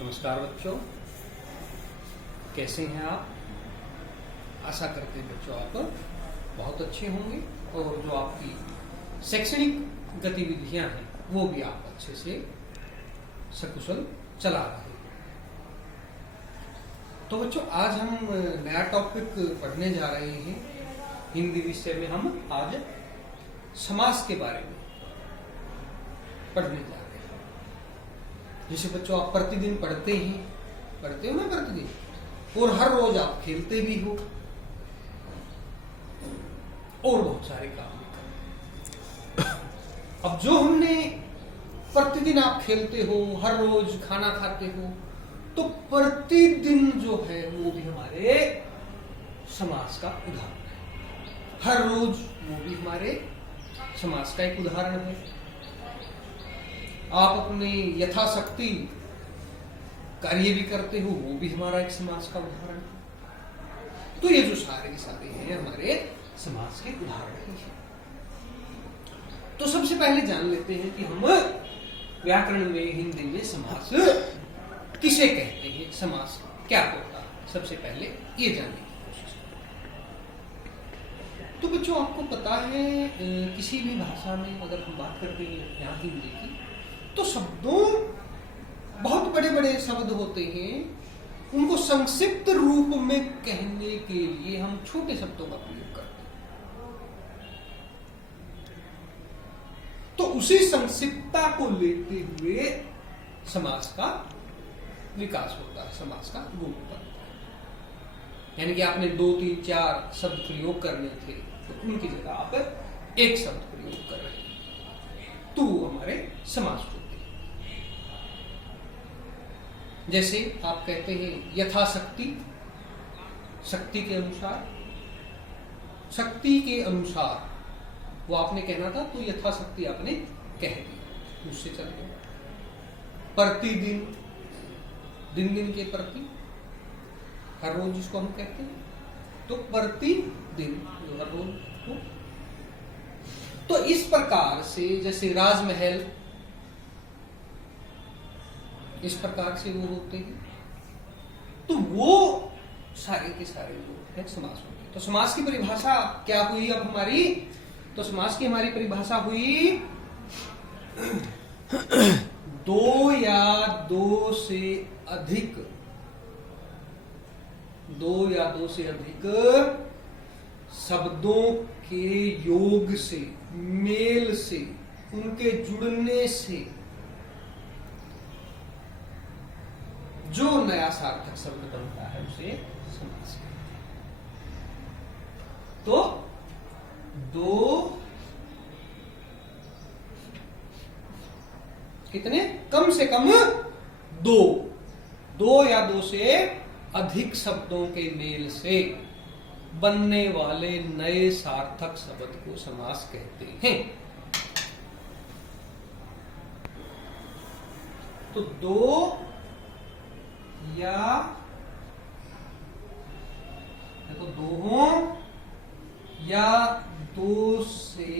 नमस्कार बच्चों, कैसे हैं आप? आशा करते हैं बच्चों आप बहुत अच्छे होंगे और जो आपकी शैक्षणिक गतिविधियां हैं वो भी आप अच्छे से सकुशल चला रहे हैं। तो बच्चों, आज हम नया टॉपिक पढ़ने जा रहे हैं। हिंदी विषय में हम आज समास के बारे में पढ़ने जा रहे हैं। जैसे बच्चों आप प्रतिदिन पढ़ते हो ना प्रतिदिन, और हर रोज आप खेलते भी हो और बहुत सारे काम भी करते हो। अब जो हमने प्रतिदिन आप खेलते हो, हर रोज खाना खाते हो, तो प्रतिदिन जो है वो भी हमारे समास का उदाहरण है। हर रोज वो भी हमारे समास का एक उदाहरण है। आप अपने यथाशक्ति कार्य भी करते हो, वो भी हमारा एक समास का उदाहरण है। तो ये जो सारे के सारे हैं हमारे समास के उदाहरण ही हैं। तो सबसे पहले जान लेते हैं कि हम व्याकरण में, हिंदी में समास किसे कहते हैं, समास क्या होता है। सबसे पहले ये जानने की कोशिश करें। तो बच्चों आपको पता है, किसी भी भाषा में अगर हम बात करते हैं यहाँ हिंदी की, तो शब्दों बहुत बड़े बड़े शब्द होते हैं, उनको संक्षिप्त रूप में कहने के लिए हम छोटे शब्दों का प्रयोग करते हैं। तो उसी संक्षिप्तता को लेते हुए समास का विकास होता है, समास का रूप बनता है। यानी कि आपने 2, 3, 4 शब्द प्रयोग करने थे, तो उनकी जगह आप एक शब्द प्रयोग कर रहे हैं, तो हमारे समास होते हैं। जैसे आप कहते हैं यथाशक्ति, शक्ति के अनुसार, शक्ति के अनुसार वो आपने कहना था, तो यथाशक्ति आपने कह दी, उससे चल गया। प्रतिदिन, दिन दिन के प्रति, हर रोज जिसको हम कहते हैं, तो प्रतिदिन जो हर रोज हो। तो इस प्रकार से जैसे राजमहल, इस प्रकार से वो होते हैं, तो वो सारे के सारे जो है समास होते हैं। तो समास की परिभाषा क्या हुई अब हमारी? तो समास की हमारी परिभाषा हुई 2 या 2 से अधिक, 2 या 2 से अधिक शब्दों के योग से, मेल से, उनके जुड़ने से जो नया सार्थक शब्द बनता है उसे समास कहते हैं। तो 2 कितने? कम से कम 2 या 2 से अधिक शब्दों के मेल से बनने वाले नए सार्थक शब्द को समास कहते हैं। तो 2 या देखो 2 या 2 से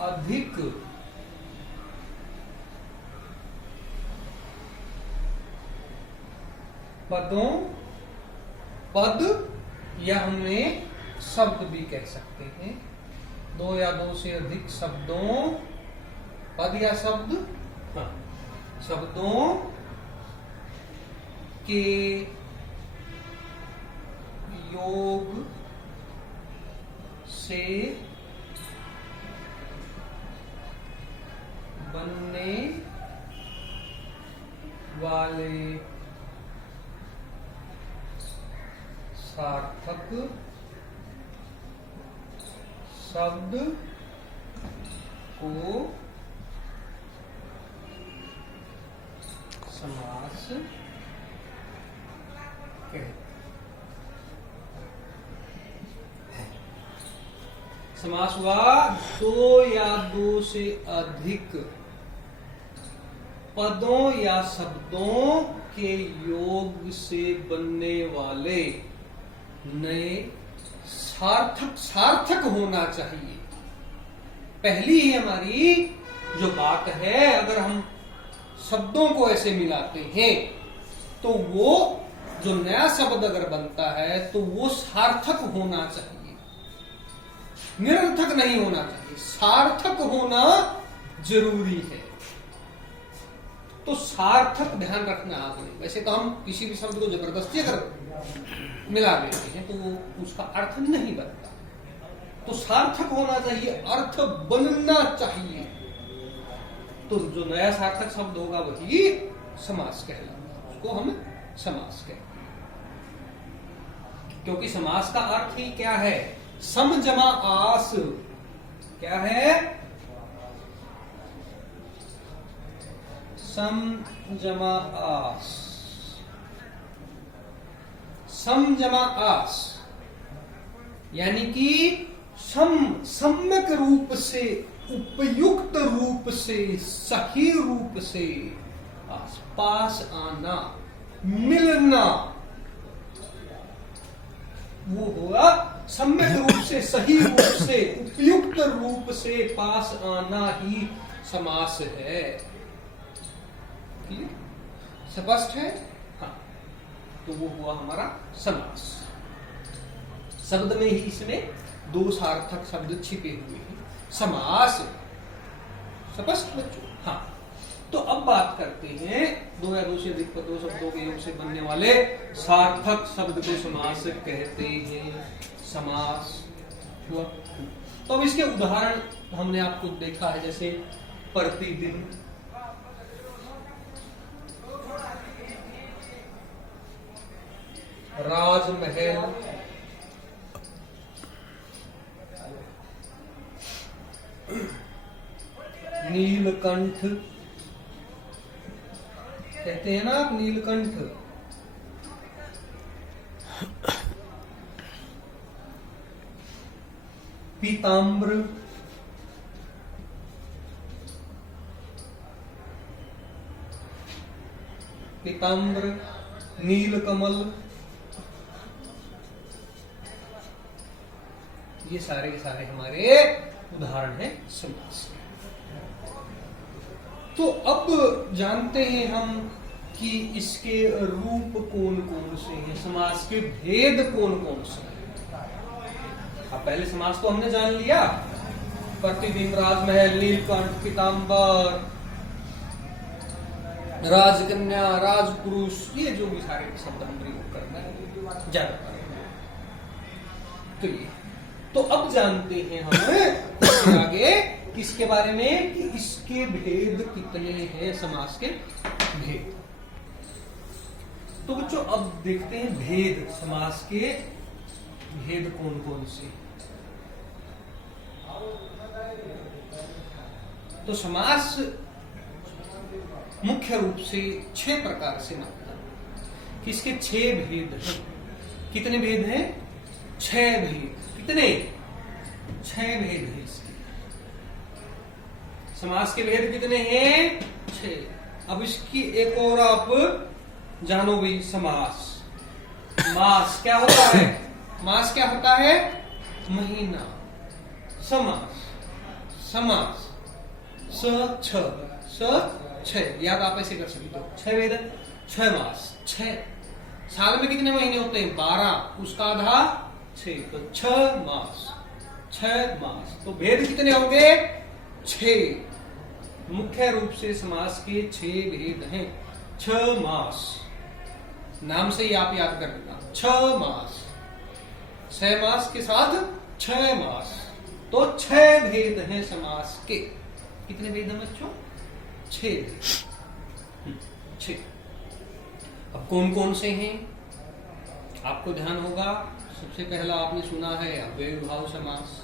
अधिक पदों, पद या हमें शब्द भी कह सकते हैं। 2 या 2 से अधिक शब्दों, पद या शब्द, हाँ, शब्दों के योग से बनने वाले सार्थक शब्द को समास कहते हैं। समास हुआ 2 या 2 से अधिक पदों या शब्दों के योग से बनने वाले नए सार्थक होना चाहिए। पहली ही हमारी जो बात है, अगर हम शब्दों को ऐसे मिलाते हैं तो वो जो नया शब्द अगर बनता है तो वो सार्थक होना चाहिए, निरर्थक नहीं होना चाहिए, सार्थक होना जरूरी है। तो सार्थक ध्यान रखना आपने। वैसे तो हम किसी भी शब्द को जबरदस्ती अगर मिला देते हैं तो वो उसका अर्थ नहीं बनता। तो सार्थक होना चाहिए, अर्थ बनना चाहिए। तो जो नया सार्थक शब्द होगा वही समास कहलाता, उसको हम समास कहते हैं। क्योंकि समास का अर्थ ही क्या है? सम जमा आस। क्या है? सम जमा आस। सम जमा आस यानी कि सम्यक रूप से, उपयुक्त रूप से, सही रूप से पास आना, मिलना, वो होगा सम्यक रूप से, सही रूप से, उपयुक्त रूप से पास आना ही समास है। स्पष्ट है? हाँ, तो वो हुआ हमारा समास। शब्द में ही इसमें दो सार्थक शब्द छिपे हुए हैं, समास। स्पष्ट बच्चों? हाँ, तो अब बात करते हैं दो या दो से अधिक पदों शब्दों के योग से बनने वाले सार्थक शब्द को समास कहते हैं। समास हुआ। तो अब इसके उदाहरण हमने आपको देखा है, जैसे प्रतिदिन, राजमहल, नीलकंठ, कहते हैं ना आप नीलकंठ, पीताम्बर, पीताम्बर, नीलकमल, ये सारे के सारे हमारे उदाहरण हैं समास के। तो अब जानते हैं हम कि इसके रूप कौन कौन से हैं, समास के भेद कौन कौन से हैं। अब पहले समास तो हमने जान लिया, प्रतिदिन, राजमहल, नीलकंठ, पीताम्बर, राजकन्या, राजपुरुष, ये जो भी सारे शब्द हम प्रयोग करना है ज्यादा। तो ये तो अब जानते हैं हम इसके आगे किसके बारे में, कि इसके भेद कितने हैं, समास के भेद। तो बच्चों अब देखते हैं भेद, समास के भेद कौन कौन से। तो समास मुख्य रूप से 6 प्रकार से मानता है कि इसके 6 भेद हैं। कितने भेद हैं? 6 भेद। कितने? 6 भेद हैं इसके। समास के भेद कितने हैं? 6। अब इसकी एक और आप जानो भी, समास। मास क्या होता है? मास क्या होता है? महीना। समास, समास, छह, याद आप ऐसे कर सकते हो। 6 भेद, 6 मास। 6 साल में कितने महीने होते हैं? 12, उसका आधा 6, तो 6 मास। 6 मास। तो भेद कितने होंगे? 6। मुख्य रूप से समास के 6 भेद हैं। 6 मास, नाम से ही आप याद कर लेना। 6 मास, 6 मास के साथ 6 मास, तो 6 भेद हैं समास के। कितने भेद हैं बच्चों? 6। 6। अब कौन कौन से हैं आपको ध्यान होगा। सबसे पहला आपने सुना है अव्ययीभाव समास,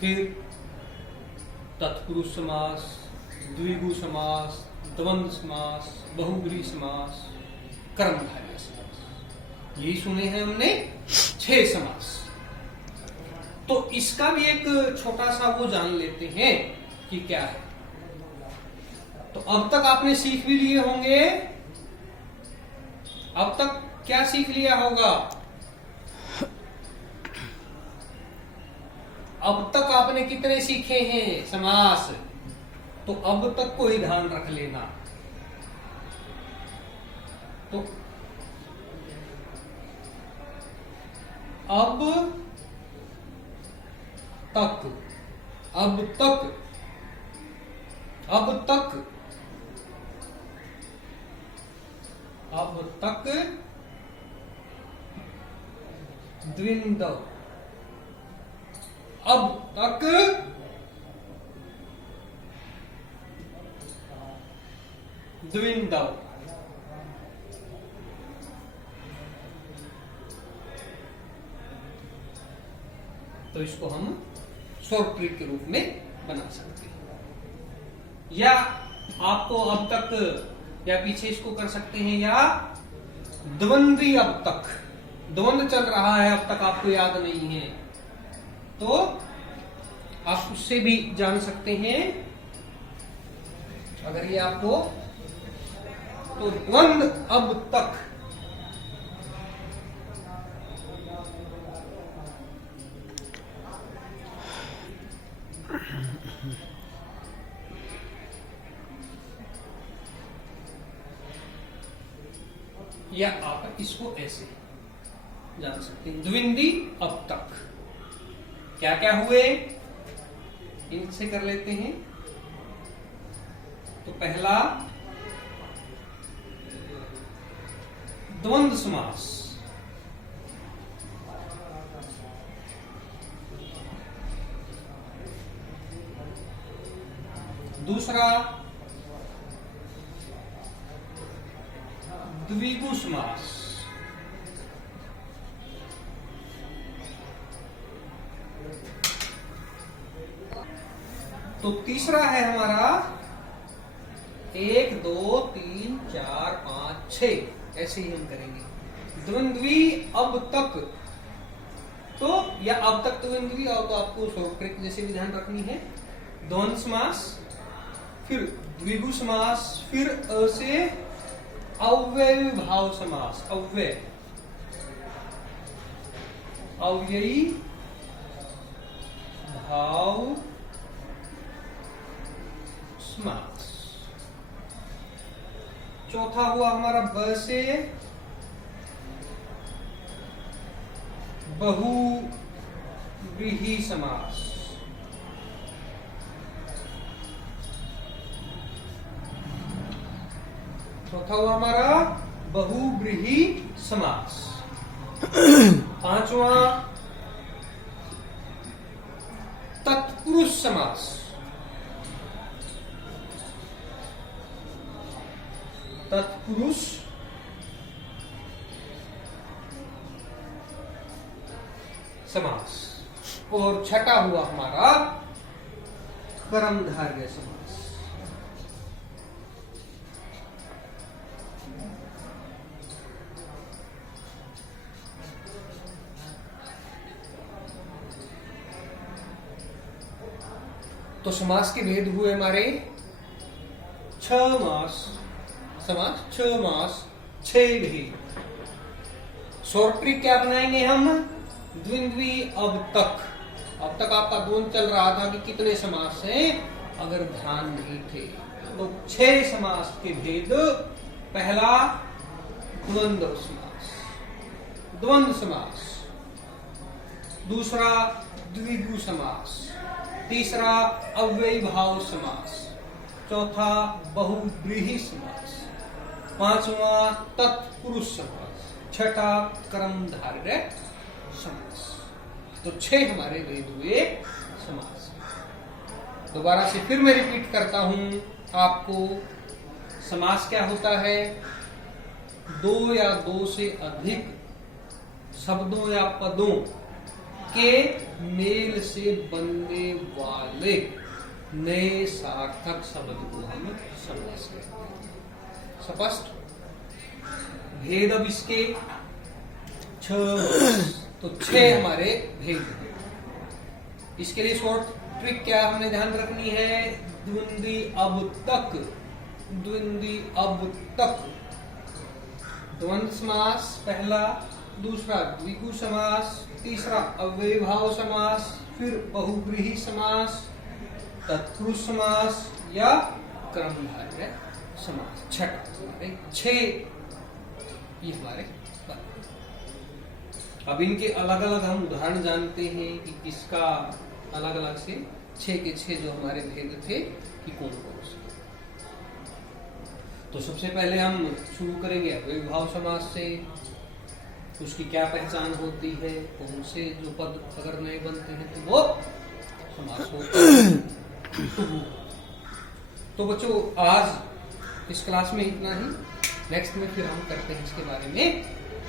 फिर तत्पुरुष समास, द्विगु समास, द्वंद्व समास, बहुब्रीहि समास, कर्मधारय समास। यही सुने हैं हमने 6 समास। तो इसका भी एक छोटा सा वो जान लेते हैं कि क्या है। तो अब तक आपने सीख भी लिए होंगे। अब तक क्या सीख लिया होगा? अब तक आपने कितने सीखे हैं समास? तो अब तक को ही ध्यान रख लेना। तो अब तक, अब तक, अब तक, अब तक द्विंदव, अब तक द्विंदव। तो इसको हम शॉर्ट ट्रिक के रूप में बना सकते हैं। या आपको अब तक, या पीछे इसको कर सकते हैं, या द्वंद्वी अब तक, द्वंद्व चल रहा है अब तक आपको याद नहीं है, तो आप उससे भी जान सकते हैं। अगर ये आपको, तो द्वंद्व अब तक, या आप इसको ऐसे जान सकते हैं, द्विंदी अब तक। क्या क्या हुए इनसे कर लेते हैं। तो पहला द्वंद्व समास, दूसरा द्विगु समास, तो तीसरा है हमारा 1 2 3 4 5 6, ऐसे ही हम करेंगे। द्वंद्वी अब तक, तो या अब तक द्वंद्वी, और तो आपको शॉर्ट ट्रिक जैसे भी ध्यान रखनी है। द्वंद्व समास, फिर द्विगु समास, फिर अ से अव्ययी भाव समास, अव्यय, अव्ययी भाव समास। चौथा हुआ हमारा ब से बहुव्रीहि समास। चौथा हुआ हमारा बहुव्रीहि समास। पांचवा तत्पुरुष समास, तत्पुरुष समास। और छठा हुआ हमारा कर्मधारय समास। तो समास के भेद हुए हमारे 6 मास समास, 6 मास 6 भेद। शॉर्ट ट्रिक क्या बनाएंगे हम? द्विंद्वी अब तक। अब तक आपका द्वंद्व चल रहा था कि कितने समास हैं, अगर ध्यान नहीं थे तो 6 समास के भेद। पहला द्वंद्व समास, द्वंद्व समास। दूसरा द्विगु समास। तीसरा अव्ययी भाव समास। चौथा बहुव्रीहि समास। पांचवा तत्पुरुष समास। छठा कर्मधारय समास। तो 6 हमारे भेद हुए समास। दोबारा से फिर मैं रिपीट करता हूं आपको। समास क्या होता है? 2 या 2 से अधिक शब्दों या पदों के मेल से बनने वाले नए सार्थक शब्द को हम समास कहते हैं। स्पष्ट? भेद अब इसके 6, तो 6 हमारे भेद हैं। इसके लिए शॉर्ट ट्रिक क्या हमने ध्यान रखनी है? द्वंद्वी अब तक, द्वंद्वी अब तक। द्वंद्व समास पहला, दूसरा द्विगु समास, तीसरा अव्ययी भाव समास, फिर बहुव्रीहि समास, तत्पुरुष समास या कर्मधारय समास। छठा हमारे 6 ये हमारे बात। अब इनके अलग अलग हम उदाहरण जानते हैं कि किसका अलग अलग से 6 के 6 जो हमारे भेद थे कि कौन कौन से। तो सबसे पहले हम शुरू करेंगे अव्ययीभाव समास से। उसकी क्या पहचान होती है, कौन से जो पद अगर नए बनते हैं तो वो समास होता है। तो बच्चों आज इस क्लास में इतना ही। नेक्स्ट में फिर हम करते हैं इसके बारे में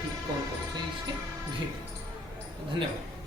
कि कौन कौन से इसके भेद। धन्यवाद।